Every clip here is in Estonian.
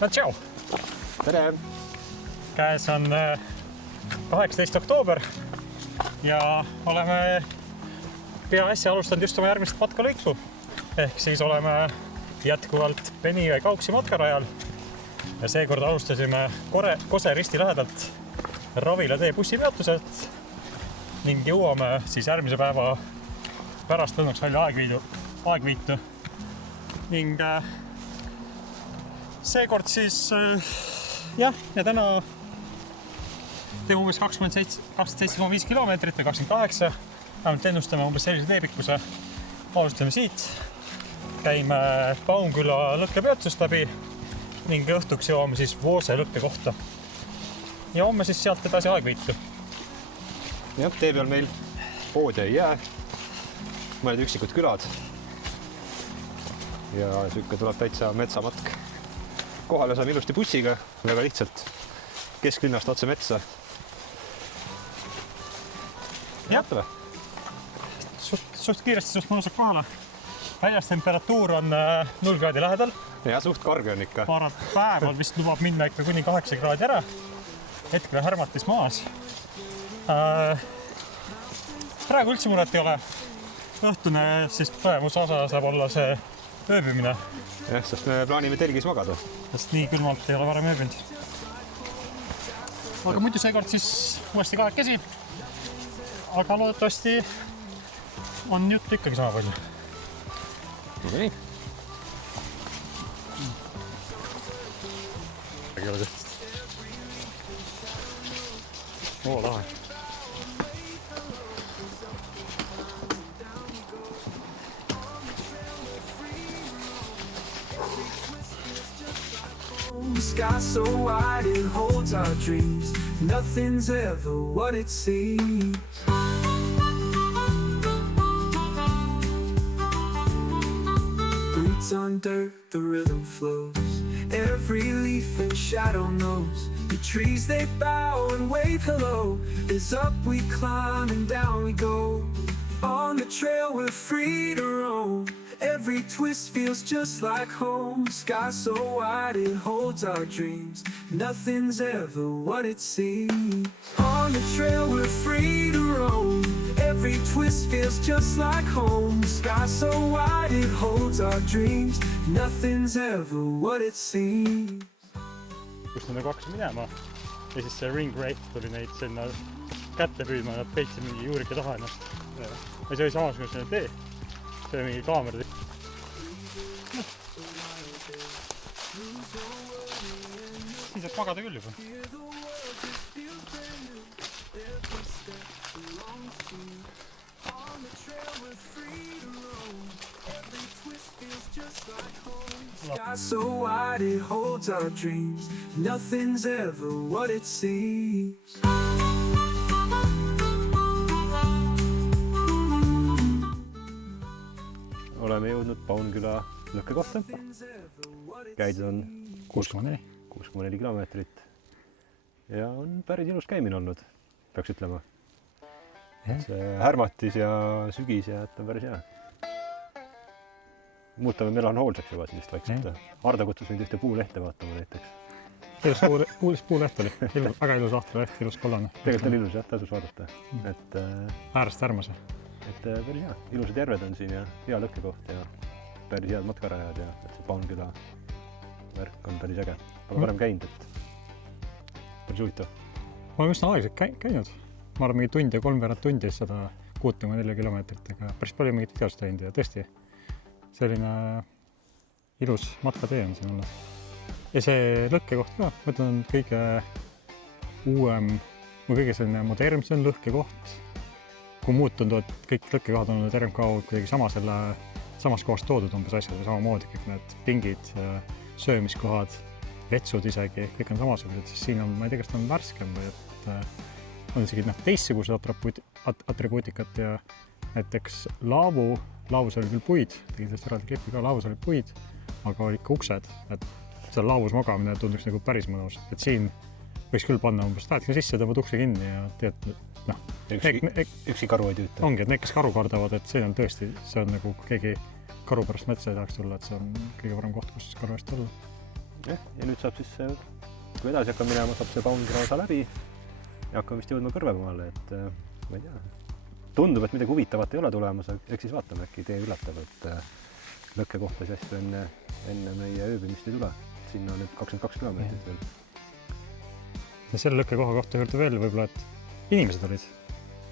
No tšau! Tere! Käes on 18. oktoober ja oleme pea äsja alustanud just oma järgmist matkalõiku. Ehk siis oleme jätkuvalt Peniõe Kauksi matkarajal ja seekord alustasime Kose risti lähedalt Ravila tee bussipeatuselt ning jõuame siis järgmise päeva pärast lõunaks välja aegviitu. Ning seekord siis ja täna teeme umbes 27,5 kilomeetrit või 28. Vähemalt ennustame umbes sellise teepikkuse. Alustame siit, käime Paunküla lõkkepeatusest läbi ning õhtuks jõuame siis Voose lõkke kohta. Ja homme siis sealt edasi aegviitu. Jah, tee peal meil poodi ei jää. Mõned üksikud külad. Ja sükka tuleb täitsa metsamatk. Kohale saame ilusti bussiga, väga lihtsalt kesklinnast otse metsa. Jätame. Suht kiiresti, suht mõnusalt kohale. Väljas temperatuur on 0 kraadi lähedal. Ja suht karge on ikka. Paar päeval vist lubab minna ikka kuni 8 kraadi ära. Hetkel härmatis maas. Praegu üldse muret ei ole. Õhtune siis põevuse osa saab olla see ööbimine. Jah, sest me plaanime telgis magada. Sest nii külmalt ei ole varem ööbinud. Aga muidu seekord siis uuesti kahekesi. Aga loodetavasti on juttu ikkagi sama palju. No nii. Äkki ole tehtud. Oo, lahe. The sky so wide it holds our dreams. Nothing's ever what it seems. Roots on dirt, the rhythm flows. Every leaf and shadow knows. The trees they bow and wave hello. As up we climb and down we go. On the trail we're free to roam. Every twist feels just like home. Sky so wide it holds our dreams. Nothing's ever what it seems. On the trail we're free to roam. Every twist feels just like home. Sky so wide it holds our dreams. Nothing's ever what it seems. Kus nad hakkas minema ja siis see ring rate tuli neid sinna kätte püüdma, nad peitsid mingi juurike taha ennast. Ja see oli samasugune selle tee. See oli mingi kaamera. Siis saab magada küll juba. Sky so wide it holds our dreams. Nothing's ever what it seems. Oleme jõudnud Paunküla lõkke kohta. Käidud on 6,4 kilomeetrit. Ja on päris ilus käimine olnud, peaks ütlema. See härmatis ja sügis ja on päris hea. Muutame melanhoolseks juba sellist vaikselt. Arda kutsus mind ühte puulehte vaatama näiteks. Ilus puuleht oli. Väga ilus ahtraleht, ilus kollane. Tegelikult on ilus, jah, tasus vaadata. Äärest ärmas. Et päris hea. Ilusad järved on siin ja hea lõkkekoht ja päris head matkarajad ja see Paunküla värk on päris äge. Pole varem käinud, et päris huvitav. Ma olen üsna aeglaselt käinud. Ma olen mingi tund ja 3 tundi 164 kilomeetrit, aga päris palju mingit videost teinud ja tõesti selline ilus matkatee on siin olnud. Ja see lõkkekoht ka, ma ütlen, kõige uuem või kõige selline modernsem lõkkekoht. Kui muud tunduvad, kõik lõkkekohad on olnud RMK kuidagi samas kohas toodud umbes asjad või samamoodi kõik need pingid, söömiskohad, vetsud isegi, kõik on samasugused, siis siin on, ma ei tea, kas ta on värskem või et on isegi teistsugused atribuutikat ja näiteks laavus oli küll puid, tegin sellest eraldi klippi ka, laavus oli puid, aga oli ikka uksed, et seal laavus magamine tunduks nagu päris mõnus, et siin võiks küll panna umbes, tahadki sisse, tõmbad ukse kinni ja tead, Üksi karu ei tüüta. Ongi, et need, kes karu kardavad, et see on tõesti, see on nagu keegi karu pärast metsa ei tahaks tulla, et see on kõige parem koht, kus karu eest olla. jah, ja nüüd saab siis, kui edasi hakkab minema, saab see Paunküla osa läbi ja hakkame vist jõudma Kõrvemaale, et ma ei tea. Tundub, et midagi huvitavat ei ole tulemas, eks siis vaatame, äkki tee üllatab, et lõkkekohtasi asju enne meie ööbimist ei tule. Sinna on nüüd 22 kilomeetrit veel. Ja selle lõkkekoha kohta juurde veel võib-olla, et inimesed olid.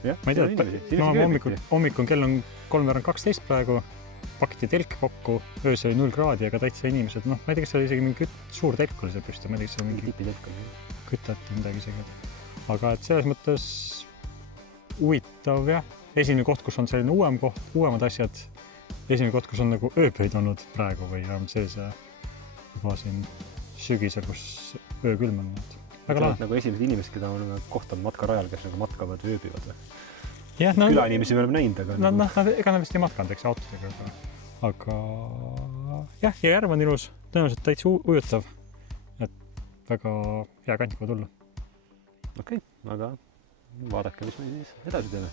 Jah, ma ei tea, hommikul kell on 3:12 praegu, pakiti telk kokku, öös oli 0 kraadi, aga täitsa inimesed, noh, ma ei tea, kas see oli isegi mingi suur telk oli see püsti, ma ei tea, kas see on mingi tipitelk on. kütet või midagi isegi. Aga et selles mõttes huvitav jah, esimene koht, kus on selline uuemad asjad, esimene koht, kus on nagu ööpöid olnud praegu või on sees juba siin sügisel, kus öökülm on. Väga lahe. Nagu esimesed inimesed, keda on kohtanud matkarajal, kes nagu matkavad või ööbivad või? Ja, no, külainimesi me oleme näinud, aga... ega nad vist ei matkanud, eks autodega, aga jah, ja järv on ilus, tõenäoliselt täitsa ujutav, et väga hea kant kui tulla. Okei, aga vaadake, mis me siis edasi teeme.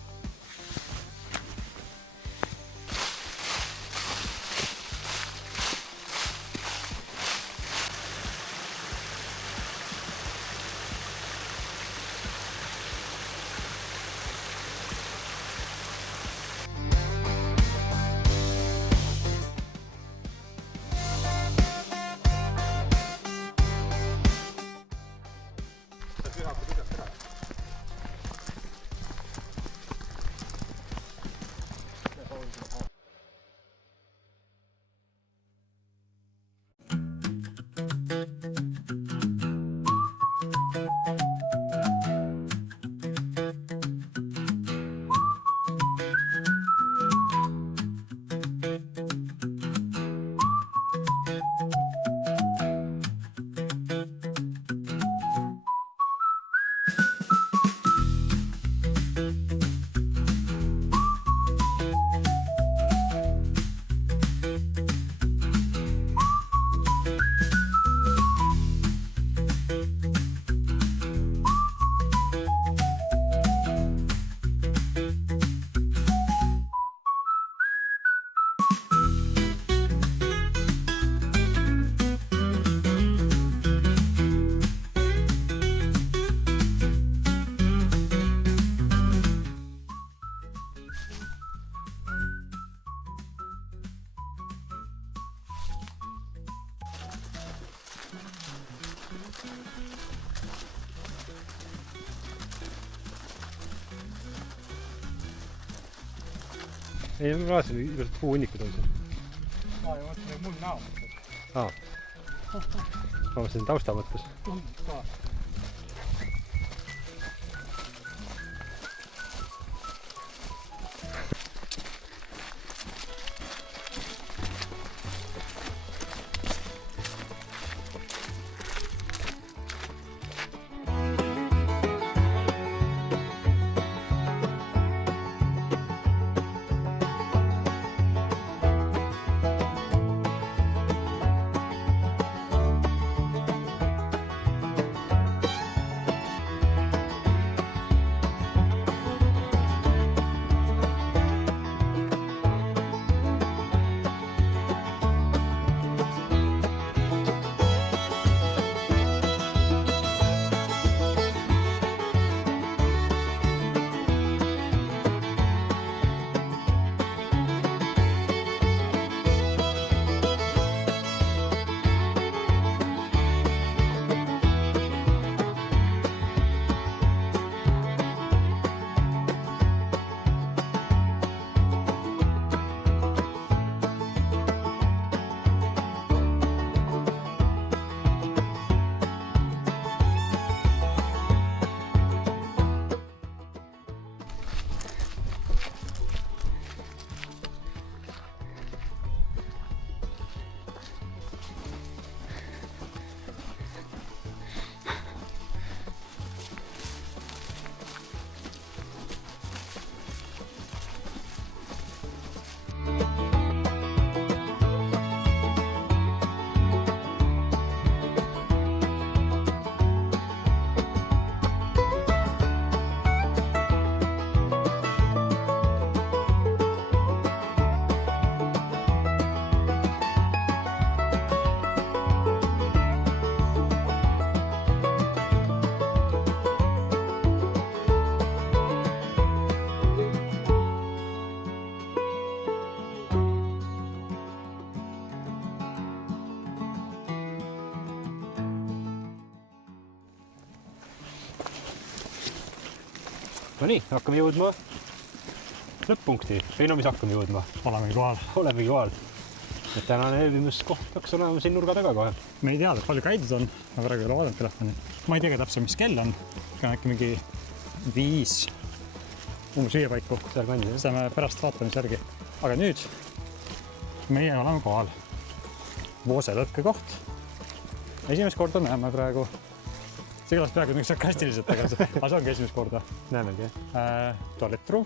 Ei, ma vaatasin, igasugused puuhunnikud on seal. Ja mõtlen, mul näo mõttes. Ma mõtlesin tausta mõttes. No nii, hakkame jõudma lõpp-punkti. Või no mis hakkame jõudma? Olemegi kohal. Olemegi kohal. Et tänane ööbimiskoht peaks olema siin nurga taga kohe. Me ei tea, palju käidud on, ma praegu ei ole vaadanud telefoni. Ma ei tea ka täpselt, mis kell on. Äkki mingi 5, umbes 5 paiku. Seal kandis, Seda me pärast vaatame järgi. Aga nüüd meie oleme kohal. Voose lõkkekoht. Esimest korda näeme praegu. See kõlas praegu nagu sarkastiliselt, aga see ongi esimest korda. Näemegi. Tualettruum.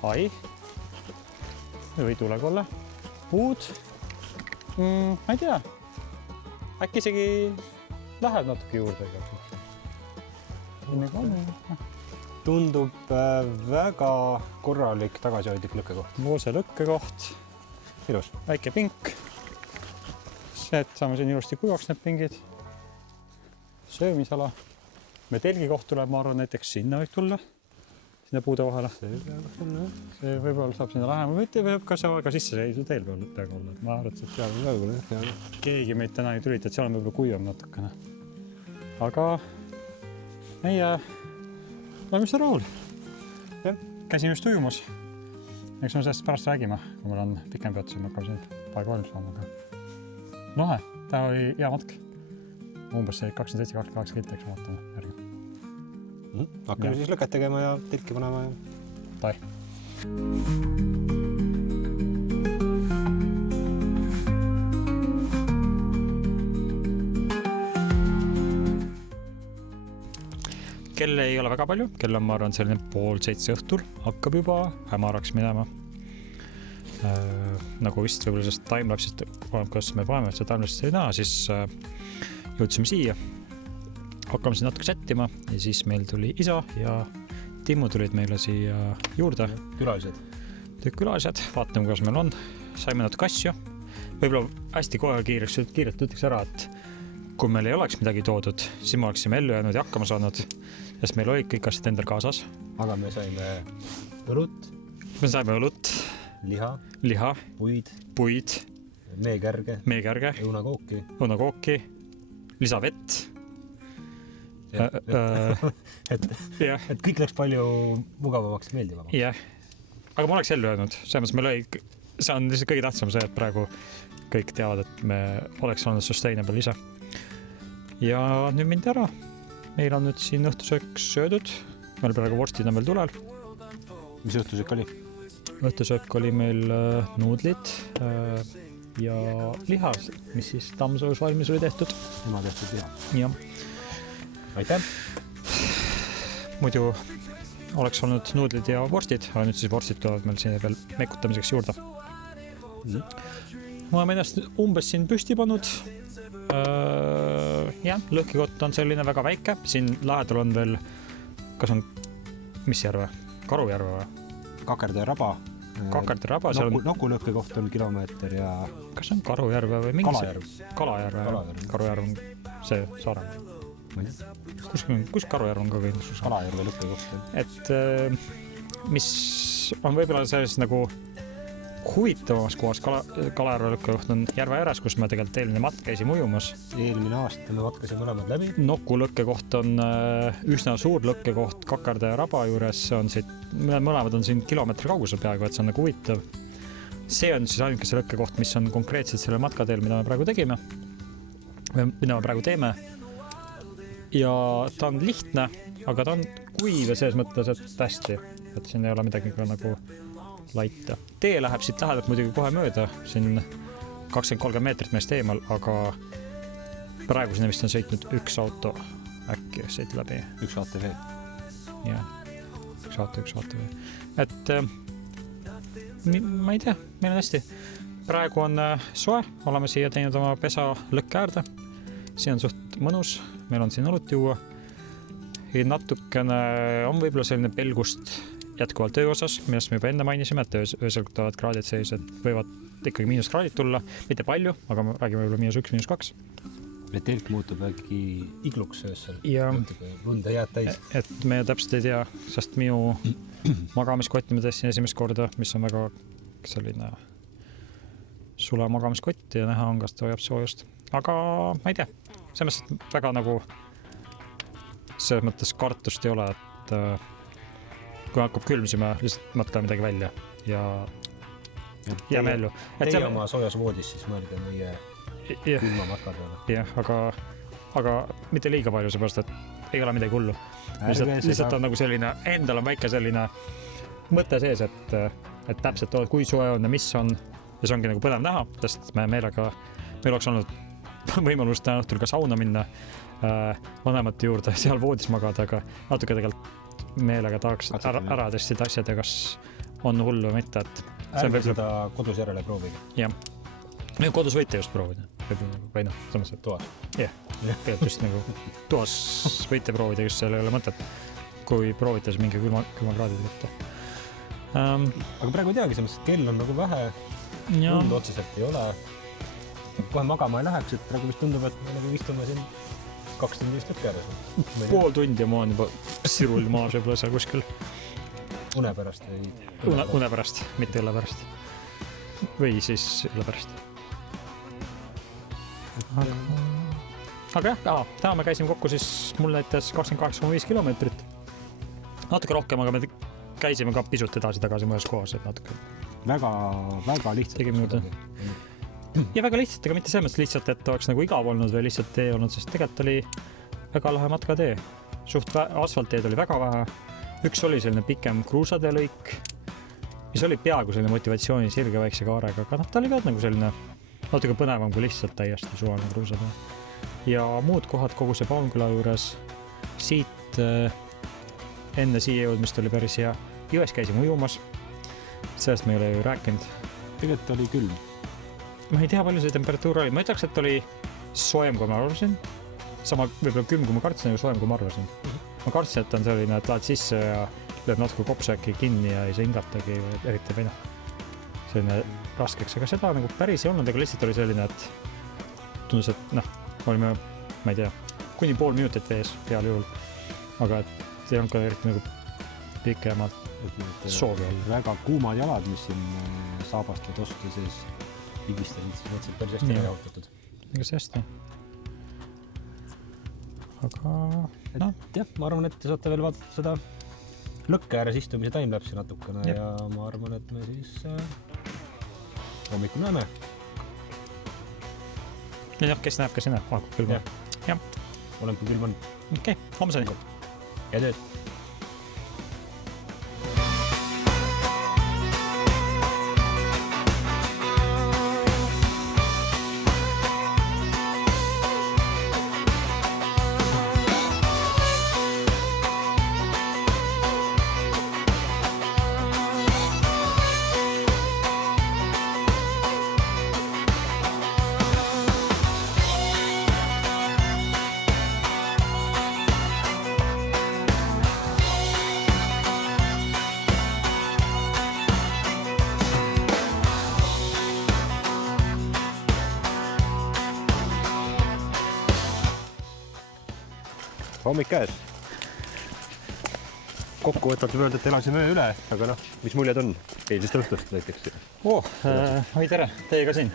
Hai. Või tulekolle. Puud. Ma ei tea. Äkki isegi läheb natuke juurde. Tundub väga korralik tagasihoidlik lõkkekoht. Voose lõkkekoht. Ilus. Väike pink. See, et saame siin ilusti kuivaks need pingid. Söömisala. Me telgikoht tuleb, ma arvan, näiteks sinna võib tulla. Sinna puude vahele. See võib-olla saab sinna lähema. Võib ka see aega sisse seisu teel peale olla. Ma arvan, et seal Väga. keegi meid täna ei tulita, et seal on võib-olla kuivam natukene. Aga meie oleme seda rahul. Käisime just ujumas. Eks me sellest pärast räägime, kui meil on pikem peatus, me hakkame siin paega valmis saama. Lahe, ta oli hea matk. Umbes 27-28 kilti, eks vaatame järgi. Hakkame siis lõket tegema ja tilki panema. Tai. Kell ei ole väga palju, kell on, ma arvan, selline 6:30 õhtul, hakkab juba hämaraks minema. Nagu vist võib-olla sellest timelapsist, kas me paneme seda timelapsist ei näha, siis jõudsime siia. Hakkame siin natuke sättima ja siis meil tuli isa ja Timmu tulid meile siia juurde. Külalised. Külalised, vaatame, kuidas meil on. Saime natuke asju. Võib-olla hästi kohe kiirelt ütleks ära, et kui meil ei oleks midagi toodud, siis me oleksime ellu jäänud ja hakkama saanud, sest meil olid kõik asjad endal kaasas. Aga me saime õlut. Me saime õlut, liha, puid, meekärge, õunakooki, lisavett. Et kõik läks palju mugavamaks ja meeldivamaks. Jah, aga ma oleks ellu jäänud. See on lihtsalt kõige tähtsam see, et praegu kõik teavad, et me oleks olnud sustainable ise. Ja nüüd mindi ära. Meil on nüüd siin õhtusöök söödud. Meil praegu vorstid on veel tulel. Mis õhtusöök oli? Õhtusöök oli meil nuudlid ja liha, mis siis tammsoos valmis oli tehtud. Ema tehtud liha. Jah. Aitäh! Muidu oleks olnud nuudlid ja vorstid, aga nüüd siis vorstid tulevad meil siin veel mekutamiseks juurde. Ma olen ennast umbes siin püsti pannud. Jah, lõhkikott on selline väga väike. Siin lähedal on veel, kas on, mis järve? Karujärve või? Kakerde raba. Noku lõhkekoht on kilomeeter ja... Kas on Karujärve või mingi? Kalajärve. Karujärv on see saare. Kus Karujärv on ka kõik? Kalajärve lõhkekoht. Et mis on võib-olla selles nagu huvitavamas kohas Kalajärve lõhkekoht on järve ääres, kus me tegelikult eelmine matk käisime ujumas. Eelmine aasta me matkasime mõlemad läbi. Noku lõhkekoht on üsna suur lõhkekoht Kakerde raba juures. Mõlemad on siin kilomeetri kaugusel peaaegu, et see on nagu huvitav. See on siis ainuke see lõhkekoht, mis on konkreetselt sellel matkateel, mida me praegu tegime. Mida me praegu teeme. Ja ta on lihtne, aga ta on kuiv ja selles mõttes, et hästi. Et siin ei ole midagi ka nagu laita. Tee läheb siit lähedalt muidugi kohe mööda. Siin 20-30 meetrit meest eemal, aga praegu sinna vist on sõitnud üks auto äkki sõit läbi. Üks ATV. Jah, üks ATV. Et ma ei tea, meil on hästi. Praegu on soe, oleme siia teinud oma pesa lõkke äärde. Siin on suht mõnus, meil on siin õlut juua. Ja natukene on võib-olla selline pelgust jätkuvalt öö osas, millest me juba enne mainisime, et öösel tulevad kraadid sees, et võivad ikkagi miinuskraadid tulla. Mitte palju, aga me räägime võib-olla -1, -2. Et telk muutub äkki igluks öösel. Ja lunda jääd täis. Et me täpselt ei tea, sest minu magamiskott ma tõstsin esimest korda, mis on väga selline sule magamiskott ja näha on, kas ta hoiab soojust. Aga ma ei tea, selles mõttes väga nagu selles mõttes kartust ei ole, et kui hakkab külm, siis ma lihtsalt mõtlen midagi välja ja jääme ellu. Teie oma soojas voodis siis mõelge meie külma matka peale. Jah, aga mitte liiga palju, seepärast, et ei ole midagi hullu. Lihtsalt on nagu selline, endal on väike selline mõte sees, et täpselt kui soe on ja mis on, ja see ongi nagu põnev näha, sest meil oleks olnud võimalus täna õhtul ka sauna minna, vanemate juurde seal voodis magada, aga natuke tegelikult meelega tahaks ära testida asjad ja kas on hullu või mitte, et ärge seda kodus järele proovige. Jah, kodus võite just proovida, või noh, samas, et toas. Jah, tegelikult just nagu toas võite proovida, just seal ei ole mõtet, kui proovite, siis mingi külmakraadid võtta. Aga praegu ei teagi, selles mõttes, et kell on nagu vähe, tund otseselt ei ole. Kohe magama ei läheks, et praegu vist tundub, et me nagu istume siin 2 tundi vist lükki ääres. Pool tundi ja ma olen juba sirul maas võib-olla seal kuskil. Une pärast või? Une pärast, mitte õlle pärast. Või siis õlle pärast. Aga jah, täna me käisime kokku siis mul näitas 28,5 kilomeetrit. Natuke rohkem, aga me käisime ka pisut edasi-tagasi mõnes kohas, et natuke. Väga lihtsalt. Tegime juurde. Ja väga lihtsalt, aga mitte selles mõttes lihtsalt, et oleks nagu igav olnud või lihtsalt tee olnud, sest tegelikult oli väga lahe matkatee. Suht asfaltteed oli väga vähe. Üks oli selline pikem kruusatee lõik, mis oli peaaegu selline motivatsiooni sirge väikse kaarega, aga ta oli ka nagu selline natuke põnevam kui lihtsalt täiesti suvaline kruusatee. Ja muud kohad kogu see Paunküla juures, siit enne siia jõudmist oli päris hea. Jões käisime ujumas, sellest me ei ole ju rääkinud. Tegelikult oli külm. Ma ei tea, palju see temperatuur oli. Ma ütleks, et oli soojem, kui ma arvasin. Sama võib-olla külm, kui ma kartsin, aga soojem, kui ma arvasin. Ma kartsin, et on selline, et lähed sisse ja lööb natuke kopsaki kinni ja ei saa hingatagi, eriti või noh. Selline raskeks, aga seda nagu päris ei olnud, aga lihtsalt oli selline, et tundus, et noh, olime, ma ei tea, kuni pool minutit vees peal juhul, aga et ei olnud ka eriti nagu pikemalt soovi olla. Väga kuumad jalad, mis siin saabast ja toske sees higistasid, siis mõtlesid päris hästi jaotatud. Ega see hästi. Aga no. Jah, ma arvan, et te saate veel vaadata seda lõkke ääres istumise timelapsi natukene ja ma arvan, et me siis hommikul näeme. Ja kes näeb, kes ei näeb, vaakub külm. Ja. Olen kui külm on. Okei, homseni. Ja tööd. Hommik käes. Kokkuvõtvalt võib öelda, et elasime öö üle, aga noh, mis muljed on eilsest õhtust näiteks? Oi tere, teiega siin.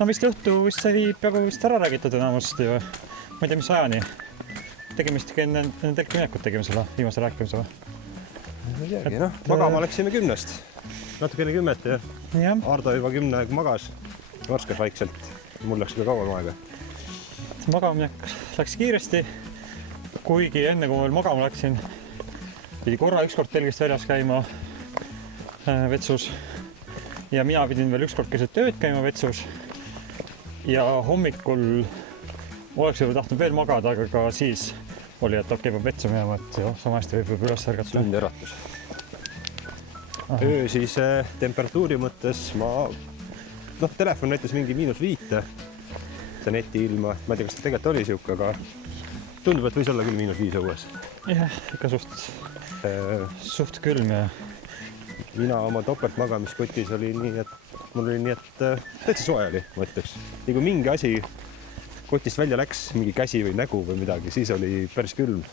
No vist õhtu vist sai peaaegu vist ära räägitud enamasti või? Ma ei tea, mis ajani. Tegime vist enne telkiminekut tegime selle viimase rääkimise või? Magama läksime 10-st. Natuke enne 10 ja Ardo juba 10 aeg magas. Varskas vaikselt. Mul läks ka kauem aega. Magama läks kiiresti, kuigi enne kui veel magama läksin, pidi ükskord telgist väljas käima vetsus ja mina pidin veel ükskord keset tööd käima vetsus ja hommikul oleks juba tahtnud veel magada, aga ka siis oli, et okei, peab vetsu minema, et sama hästi võib üles ärgatada. Tund äratus. Öö siis temperatuuri mõttes telefon näitas mingi -5. See netiilma, ma ei tea, kas ta tegelikult oli siuke, aga tundub, et võis olla küll -5 õues. Jah, ikka suht külm ja mina oma topeltmagamiskotis oli nii, et mul oli nii, et täitsa soe oli, ma ütleks. Nii kui mingi asi kotist välja läks, mingi käsi või nägu või midagi, siis oli päris külm.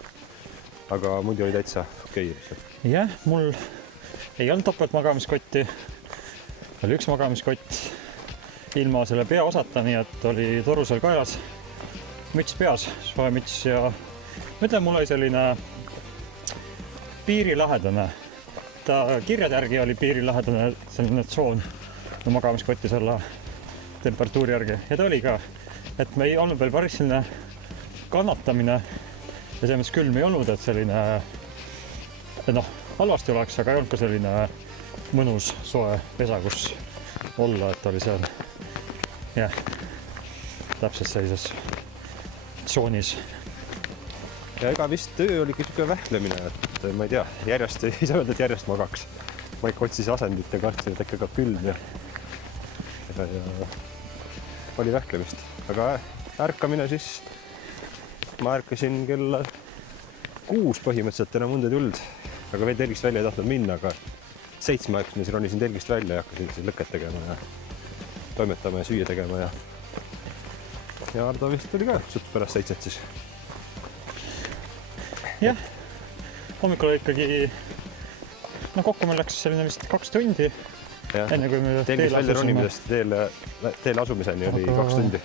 Aga muidu oli täitsa okei. Jah, mul ei olnud topeltmagamiskotti. Oli üks magamiskott ilma selle peaosata, nii et oli toru seal kaelas müts peas, soe müts ja ma ütlen, mul oli selline piirilähedane. Ta kirjade järgi oli piirilähedane selline tsoon no magamiskotti selle temperatuuri järgi ja ta oli ka, et me ei olnud veel päris selline kannatamine ja selles mõttes külm ei olnud, et selline noh, halvasti oleks, aga ei olnud ka selline mõnus soe pesa, kus olla, et oli seal jah, täpselt sellises tsoonis. Ja ega vist töö oli niisugune vähklemine, et ma ei tea, järjest ei saa öelda, et järjest magaks. Ma ikka otsis asendit ja kartsin, et äkki ka külm ja oli vähklemist. Aga ärkamine siis, ma ärkasin kella 6 põhimõtteliselt, enam unded uld, aga veel telgist välja ei tahtnud minna, aga 7 aegusime, siis ronisin telgist välja ja hakkasin siis lõket tegema ja toimetama ja süüa tegema ja Ardo vist oli ka suht pärast 7 siis. Jah, hommikul oli ikkagi, no kokku meil läks selline vist 2 tundi, enne kui me telgist välja ronimidest teele asumiseni oli 2 tundi.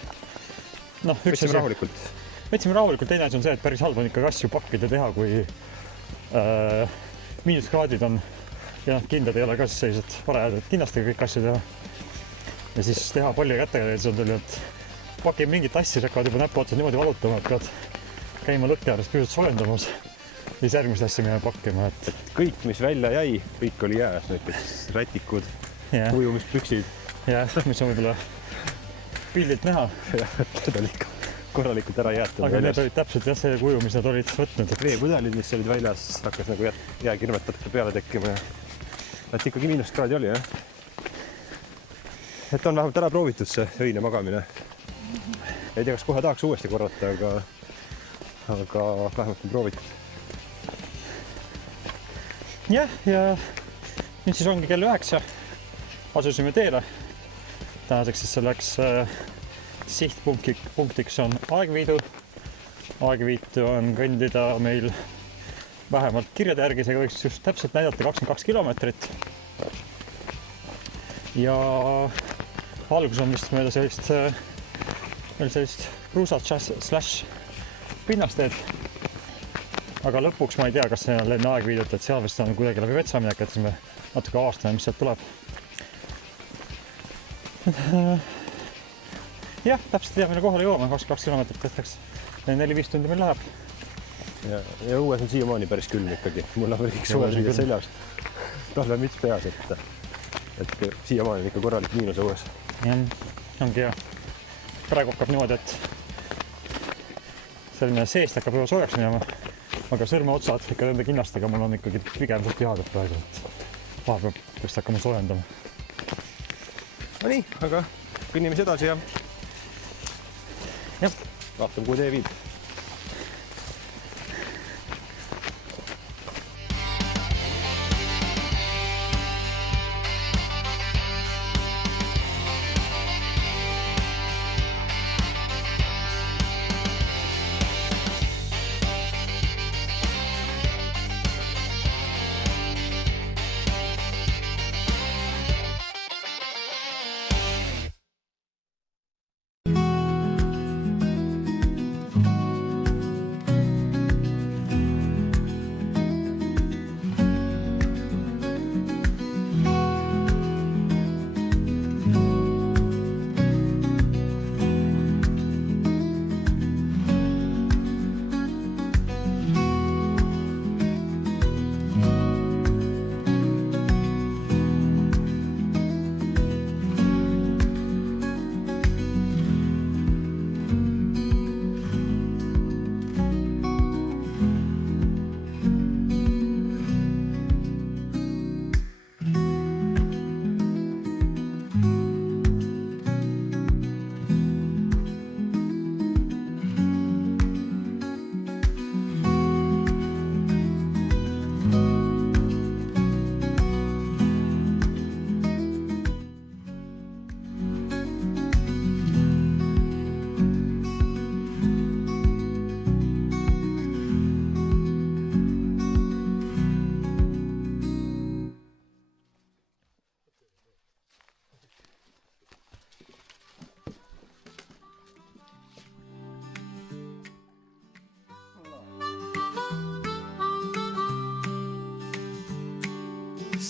No, võtsime rahulikult, teine asi on see, et päris halb on ikkagi asju pakkida teha, kui miinuskraadid on ja kindlad ei ole ka sellised parajad, et kindlasti kõik asju teha. Ja siis teha palju kätega, et see on tuli, et pakib mingit asja, siis hakkavad juba näpu otsad niimoodi valutama, et pead käima lõkke äärest pisut soojendamas ja siis järgmist asja minema pakkima, et kõik, mis välja jäi, kõik oli jääs, näiteks rätikud, ujumispüksid. Jah, mis on võib-olla pildilt näha. Need oli ikka korralikult ära jäetud. Aga need olid täpselt jah, see kuju, mis nad olid võtnud. Veepudelid, mis olid väljas, hakkas nagu jääkirmet natuke peale tekkima ja et ikkagi miinuskraadi oli, jah. Et on vähemalt ära proovitud see öine magamine. Ei tea, kas kohe tahaks uuesti korrata, aga vähemalt on proovitud. Jah, ja nüüd siis ongi kell 9. Asusime teele. Tänaseks siis selleks sihtpunktiks on Aegviidu. Aegviitu on kõndida meil vähemalt kirjade järgi, see võiks just täpselt näidata 22 kilomeetrit. Ja algus on vist mööda sellist kruusat slash pinnasteed. Aga lõpuks ma ei tea, kas see on enne Aegviidut, et seal vist on kuidagi läbi vetsa minek, et siis me natuke avastame, mis sealt tuleb. Jah, täpselt tea, mille kohale jõuame, 22 kilomeetrit võttaks. 4-5 tundi meil läheb. Ja õues on siiamaani päris külm ikkagi. Mul on kõik suveriided seljas. Talve müts peas, et siiamaani on ikka korralik miinus õues. Jah, ongi hea. Praegu hakkab niimoodi, et selline seest hakkab juba soojaks minema, aga sõrme otsad ikka nende kinnastega mul on ikkagi pigem suht jahadad praegu, et vahepeal peaks hakkama soojendama. No nii, aga kõnnime edasi ja vaatame, kuhu tee viib.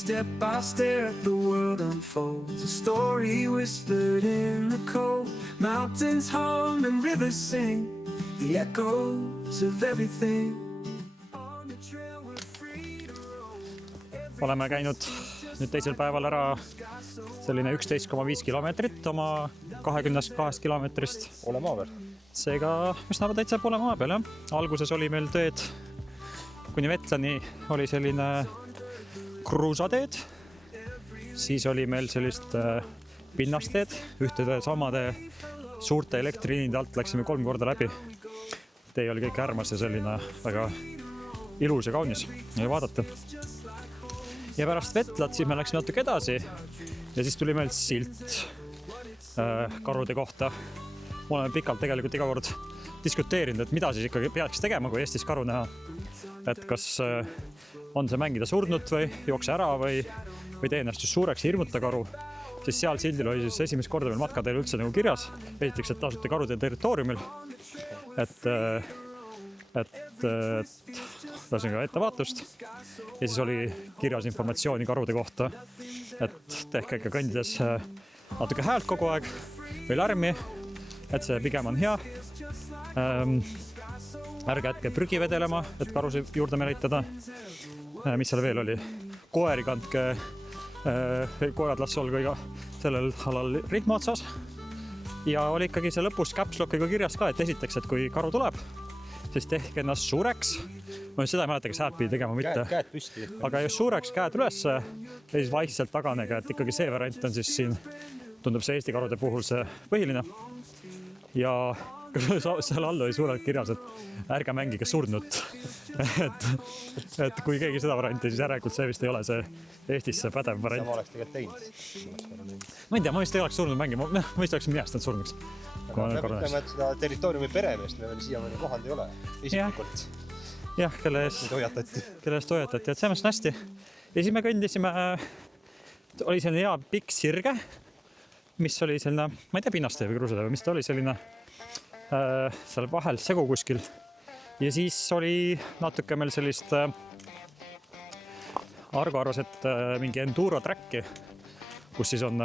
step I stare at the world unfolds, a story whispered in the cold. Mountains hum and rivers sing, the echoes of everything. On the trail we're free to roam. Oleme käinud nüüd teisel päeval ära selline 11,5 kilomeetrit oma 22 kilomeetrist. Ole maa peal. Seega üsna täitsa poole maa peal, jah. Alguses oli meil teed kuni Vetlani oli selline kruusateed. Siis oli meil sellist pinnasteed, ühtede samade suurte elektriliinide alt läksime 3 korda läbi. Tee oli kõik ärmas ja selline väga ilus ja kaunis ja vaadata. Ja pärast Vetlat siis me läksime natuke edasi ja siis tuli meil silt karude kohta. Me oleme pikalt tegelikult iga kord diskuteerinud, et mida siis ikkagi peaks tegema, kui Eestis karu näha. Et kas on see mängida surnut või jookse ära või tee ennast just suureks ja hirmuta karu. Siis seal sildil oli siis esimest korda meil matkateel üldse nagu kirjas. Esiteks, et tasute karude territooriumil. Lasime ettevaatust. Ja siis oli kirjas informatsiooni karude kohta, et tehke ikka kõndides natuke häält kogu aeg või lärmi, et see pigem on hea. Ärge jätke prügi vedelema, et karusi juurde meelitada. Mis seal veel oli? Koeri kandke, koerad las olgu iga sellel alal rihma otsas. Ja oli ikkagi see lõpus käpslokiga kirjas ka, et esiteks, et kui karu tuleb, siis tehke ennast suureks. Ma seda ei mäleta, kas hääd pidi tegema mitte. Käed püsti. Aga just suureks käed üles ja siis vaikselt taganega, et ikkagi see variant on siis siin, tundub see Eesti karude puhul see põhiline. Ja seal all oli suurelt kirjas, et ärge mängige surnut. et kui keegi seda varianti, siis järelikult see vist ei ole see Eestis see pädev variant. Sama oleks tegelikult teinud. Ma ei tea, ma vist ei oleks surnud mängima, ma vist oleks minestanud surnuks. Aga me ütleme, et seda territooriumi peremeest me veel siiamaani kohanud ei ole. Isiklikult. Jah, kelle eest hoiatati, et see on hästi. Ja siis me kõndisime, oli selline hea pikk sirge, mis oli selline, ma ei tea, pinnastee või kruusade või mis ta oli selline seal vahel segu kuskil. Ja siis oli natuke meil sellist Argo arvas, et mingi enduro tracki, kus siis on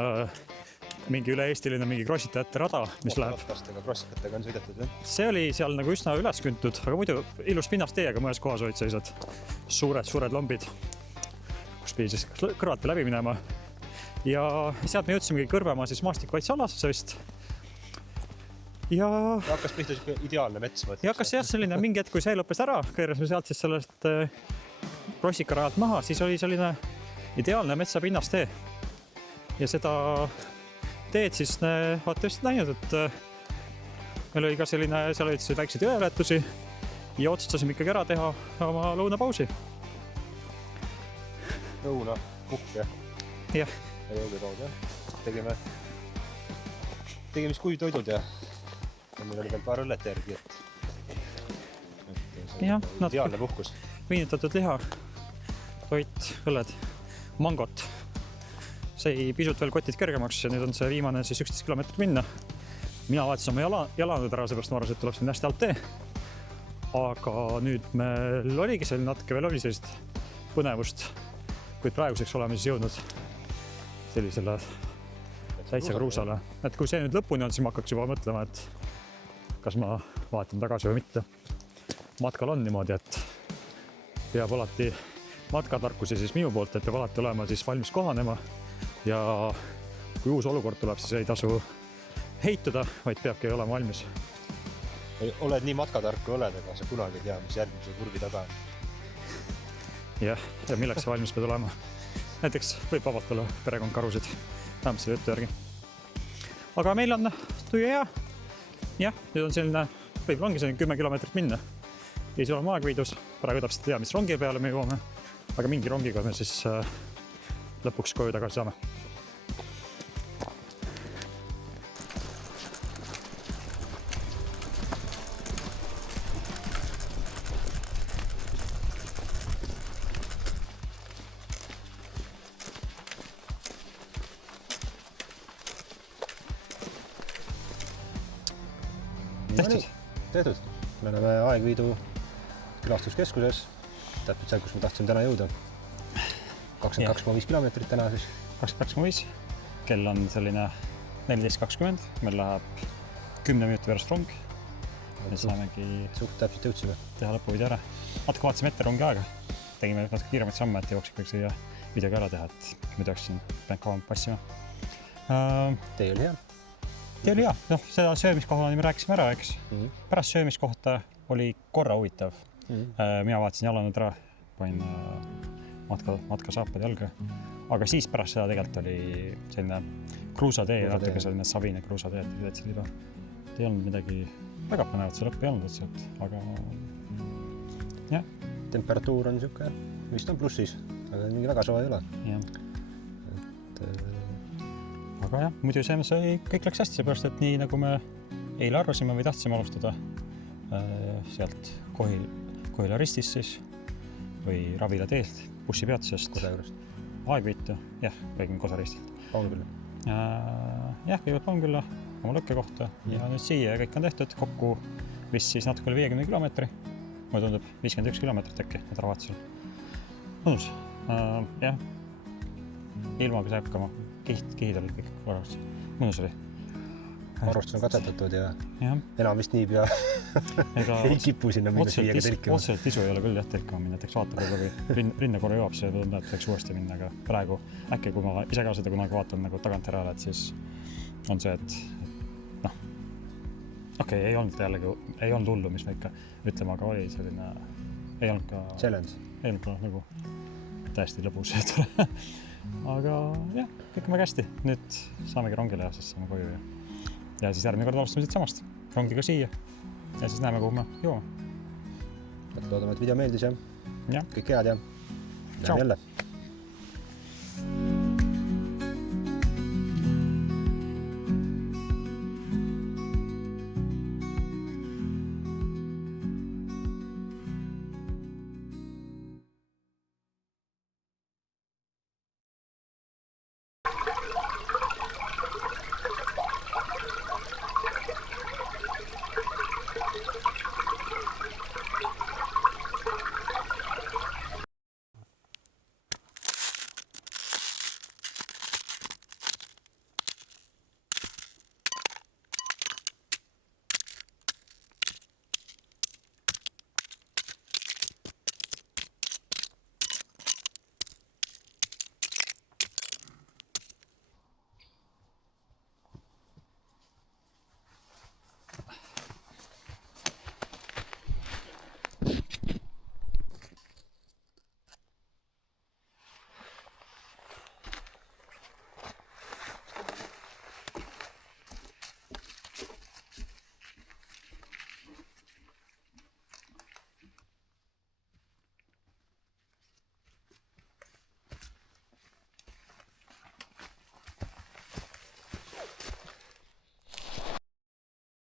mingi üle-eestiline mingi krossitajate rada, mis läheb. Krossikatega on sõidetud, jah? See oli seal nagu üsna üles küntud, aga muidu ilus pinnastee, aga mõnes kohas olid sellised suured lombid, kus pidi siis kõrvalt läbi minema. Ja sealt me jõudsimegi Kõrvemaa siis maastikukaitsealasse vist. Ja hakkas pihta selline ideaalne mets. Ja hakkas jah selline mingi hetk, kui see lõppes ära, kõiresime sealt siis sellest krossikarajalt maha, siis oli selline ideaalne metsapinnastee. Ja seda teed siis vaata just näinud, et meil oli ka selline, seal olid väikseid jõeületusi ja otsustasime ikkagi ära teha oma lõunapausi. Lõuna, kukk, jah? Jah. Ja jõugetood, jah? Tegime mis kuivtoidud ja meil oli veel paar õllet järgi, et ideaalne puhkus. Viinitatud liha, toit, õlled, mangot. Sai pisut veel kotid kergemaks ja nüüd on see viimane siis 11 kilomeetrit minna. Mina vaatasin oma jalanõud ära, seepärast ma arvasin, et tuleb siin hästi alt tee. Aga nüüd meil oligi selline natuke veel oli sellist põnevust, kuid praeguseks oleme siis jõudnud sellisele täitsa kruusale. Et kui see nüüd lõpuni on, siis ma hakkaks juba mõtlema, et kas ma vaatan tagasi või mitte. Matkal on niimoodi, et peab alati matkatarkusi siis minu poolt, et peab alati olema siis valmis kohanema. Ja kui uus olukord tuleb, siis ei tasu heituda, vaid peabki olema valmis. Oled nii matkatark kui oled, aga sa kunagi ei tea, mis järgmise kurvi taga on. Jah, ja milleks sa valmis pead olema. Näiteks võib vabalt olla perekond karusid, vähemalt selle juttu järgi. Aga meil on tuju hea. Jah, nüüd on selline, võib-olla ongi selline 10 kilomeetrit minna. Ei ole maakviidus, praegu täpselt ei tea, mis rongi peale me jõuame, aga mingi rongiga me siis lõpuks koju tagasi saame. Tehtud. Me oleme Aegviidu külastuskeskuses, täpselt seal, kus me tahtsime täna jõuda. 22,5 kilomeetrit täna siis. 22,5. Kell on selline 14.20. Meil läheb 10 minuti pärast rong. Me saamegi Suht täpselt jõudsime. teha lõpuvideo ära. Natuke vaatasime ette rongi aega. Tegime natuke kiiremaid samme, et jooks ikkagi siia videoga ära teha, et muidu oleks siin peanud kauem passima. Tee oli hea. Tee oli hea. Noh, seda söömiskohta me rääkisime ära, eks. Pärast söömiskohta oli korra huvitav. Mina vaatasin jalanud ära, panin matkasaapad jalga. Aga siis pärast seda tegelikult oli selline kruusatee, natuke selline savine kruusatee, et täitsa liba. Ei olnud midagi väga põnevat, see lõpp ei olnud üldse, aga jah. Temperatuur on siuke, vist on plussis, aga mingi väga soe ei ole. Jah. Aga jah, muidu see kõik läks hästi, seepärast, et nii nagu me eile arvasime või tahtsime alustada sealt Kohila ristist siis või Ravila teelt, bussipeatusest. Kosa juurest. Aegviitu, jah, kõigim Kosa ristilt. Paunkülla. Jah, kõigepealt Paunkülla oma lõkke kohta ja nüüd siia kõik on tehtud kokku vist siis natuke üle 50 kilomeetri. Mulle tundub 51 kilomeetrit äkki nädalavahetusel. Mõnus. Jah, ilmaga sai hakkama. Kihid olid kõik korras. Mõnus oli. Arvustus on katsetatud ja enam vist nii pea ei kipu sinna minna siiaga telkima. Otseselt isu ei ole küll jah telkima minna, et eks vaata, kui rinna korra jõuab, see tundub, et võiks uuesti minna, aga praegu äkki, kui ma ise ka seda kunagi vaatan nagu tagantjärele, et siis on see, et noh, okei, ei olnud hullu, mis me ikka ütleme, aga oli selline, ei olnud ka challenge. Ei olnud ka nagu täiesti lõbus, aga jah, kõik on väga hästi. Nüüd saamegi rongile ja siis saame koju ja siis järgmine kord alustame siit samast rongiga siia ja siis näeme, kuhu me jõuame. Loodame, et video meeldis ja kõik head ja näeme jälle.